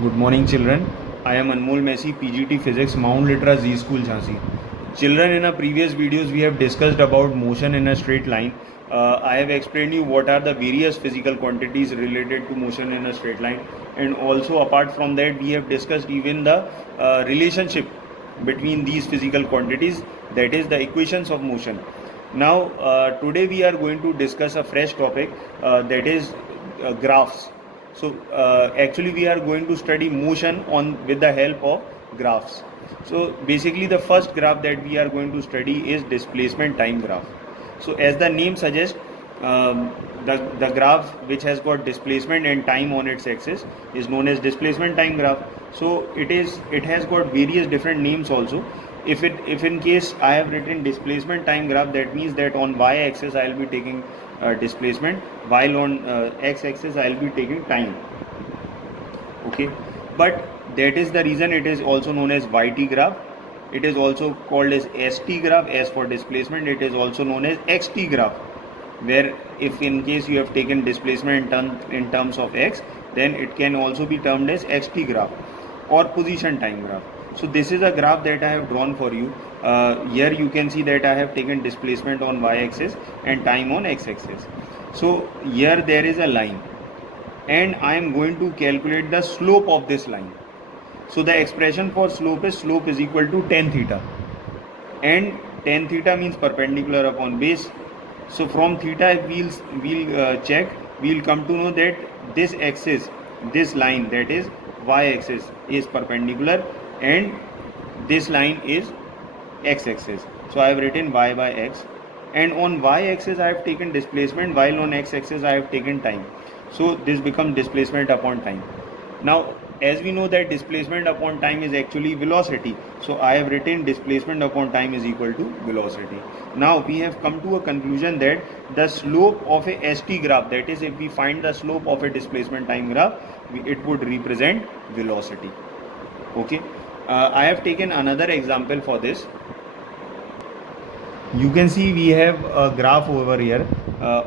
Good morning, children. I am Anmol Messi, PGT Physics, Mount Litra Z School, Jhansi. Children, in our previous videos, we have discussed about motion in a straight line. I have explained you what are the various physical quantities related to motion in a straight line, and also apart from that, we have discussed even the relationship between these physical quantities, that is the equations of motion. Now, today we are going to discuss a fresh topic, that is graphs. So actually we are going to study motion on with the help of graphs. So basically the first graph that we are going to study is displacement time graph. So as the name suggests, the graph which has got displacement and time on its axis is known as displacement time graph. So it has got various different names also. If in case I have written displacement time graph, that means that on y axis I will be taking displacement, while on x axis I will be taking time. Okay, but that is the reason it is also known as YT graph. It is also called as ST graph. As for displacement, it is also known as XT graph, where if in case you have taken displacement in terms of x, then it can also be termed as XT graph or position time graph. So this is a graph that I have drawn for you. Here you can see that I have taken displacement on y-axis and time on x-axis. So here there is a line, and I am going to calculate the slope of this line. So the expression for slope is equal to tan theta, and tan theta means perpendicular upon base. So from theta we'll check, we'll come to know that this axis, this line, that is y-axis, is perpendicular, and this line is x-axis. So I have written y by x, and on y-axis I have taken displacement, while on x-axis I have taken time. So this becomes displacement upon time. Now, as we know that displacement upon time is actually velocity, so I have written displacement upon time is equal to velocity. Now we have come to a conclusion that the slope of a ST graph, that is if we find the slope of a displacement time graph, it would represent velocity. Okay, I have taken another example for this. You can see we have a graph over here,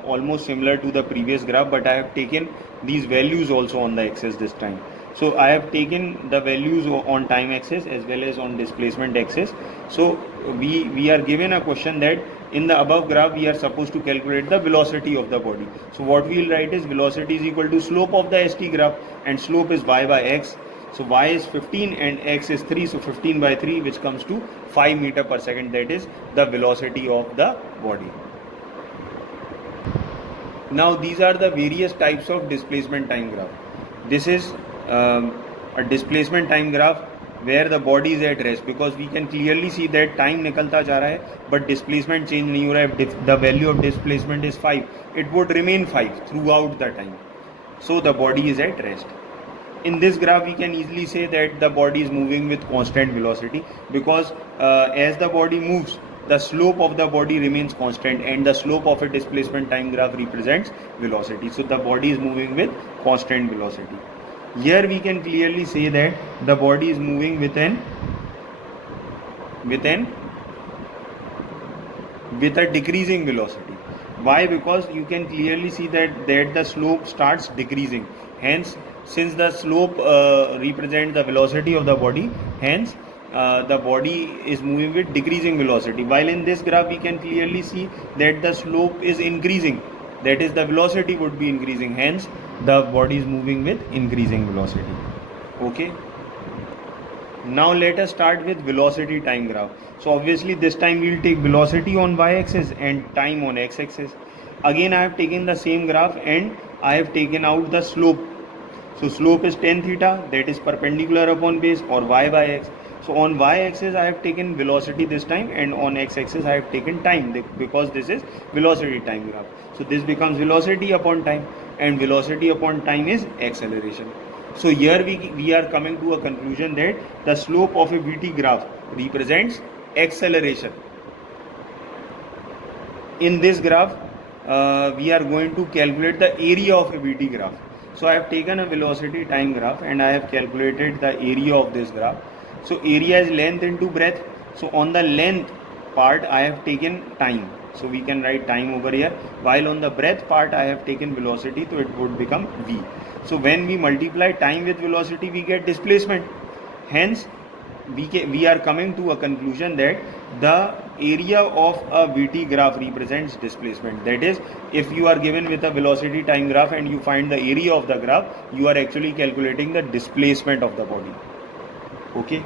almost similar to the previous graph, but I have taken these values also on the axis this time. So I have taken the values on time axis as well as on displacement axis. So we are given a question that in the above graph we are supposed to calculate the velocity of the body. So what we will write is velocity is equal to slope of the ST graph, and slope is y by x. So y is 15 and x is 3, so 15 by 3, which comes to 5 meter per second. That is the velocity of the body. Now these are the various types of displacement time graph. This is a displacement time graph where the body is at rest, because we can clearly see that time निकलता जा रहा है but displacement change नहीं हो रहा है. If the value of displacement is 5, it would remain 5 throughout the time. So the body is at rest. In this graph we can easily say that the body is moving with constant velocity, because as the body moves, the slope of the body remains constant, and the slope of a displacement time graph represents velocity. So the body is moving with constant velocity. Here we can clearly say that the body is moving with a decreasing velocity. Why? Because you can clearly see that the slope starts decreasing. Hence, since the slope represents the velocity of the body, hence the body is moving with decreasing velocity. While in this graph we can clearly see that the slope is increasing, that is the velocity would be increasing, hence the body is moving with increasing velocity. Okay, now let us start with velocity time graph. So obviously this time we will take velocity on y-axis and time on x-axis. Again I have taken the same graph and I have taken out the slope. So slope is tan theta, that is perpendicular upon base, or y by x. So on y-axis I have taken velocity this time, and on x-axis I have taken time, because this is velocity time graph. So this becomes velocity upon time, and velocity upon time is acceleration. So here we are coming to a conclusion that the slope of a VT graph represents acceleration. In this graph, we are going to calculate the area of a VT graph. So I have taken a velocity time graph and I have calculated the area of this graph. So area is length into breadth. So on the length part I have taken time. So we can write time over here, while on the breadth part I have taken velocity, so it would become v. So when we multiply time with velocity, we get displacement. Hence we are coming to a conclusion that the area of a VT graph represents displacement. That is, if you are given with a velocity time graph and you find the area of the graph, you are actually calculating the displacement of the body. Okay.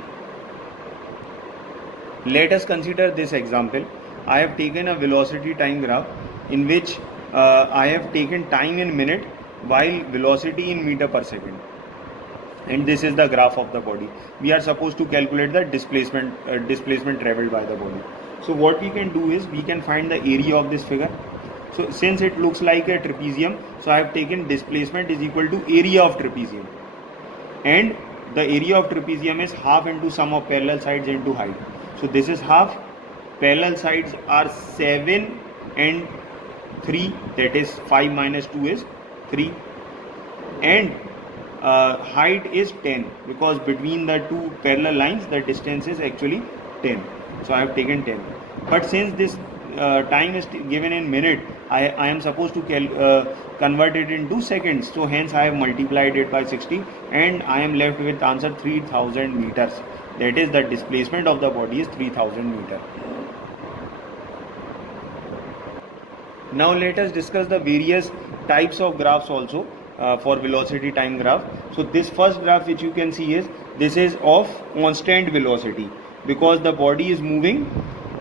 Let us consider this example. I have taken a velocity time graph in which I have taken time in minute while velocity in meter per second. And this is the graph of the body. We are supposed to calculate the displacement traveled by the body. So what we can do is we can find the area of this figure. So since it looks like a trapezium, so I have taken displacement is equal to area of trapezium, and the area of trapezium is half into sum of parallel sides into height. So this is half. Parallel sides are 7 and 3, that is 5 minus 2 is 3, and height is 10, because between the two parallel lines the distance is actually 10. So I have taken 10. But since this time is given in minute, I am supposed to convert it into seconds. So hence I have multiplied it by 60 and I am left with answer 3000 meters. That is, the displacement of the body is 3000 meters. Now let us discuss the various types of graphs also for velocity time graph. So this first graph which you can see is of constant velocity, because the body is moving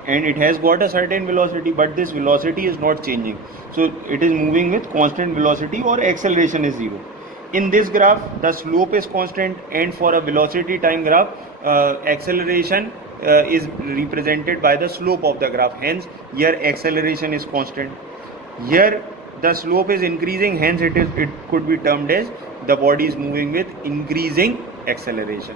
and it has got a certain velocity, but this velocity is not changing. So it is moving with constant velocity, or acceleration is 0. In this graph the slope is constant, and for a velocity time graph acceleration is represented by the slope of the graph. Hence here acceleration is constant. Here the slope is increasing, hence it could be termed as the body is moving with increasing acceleration.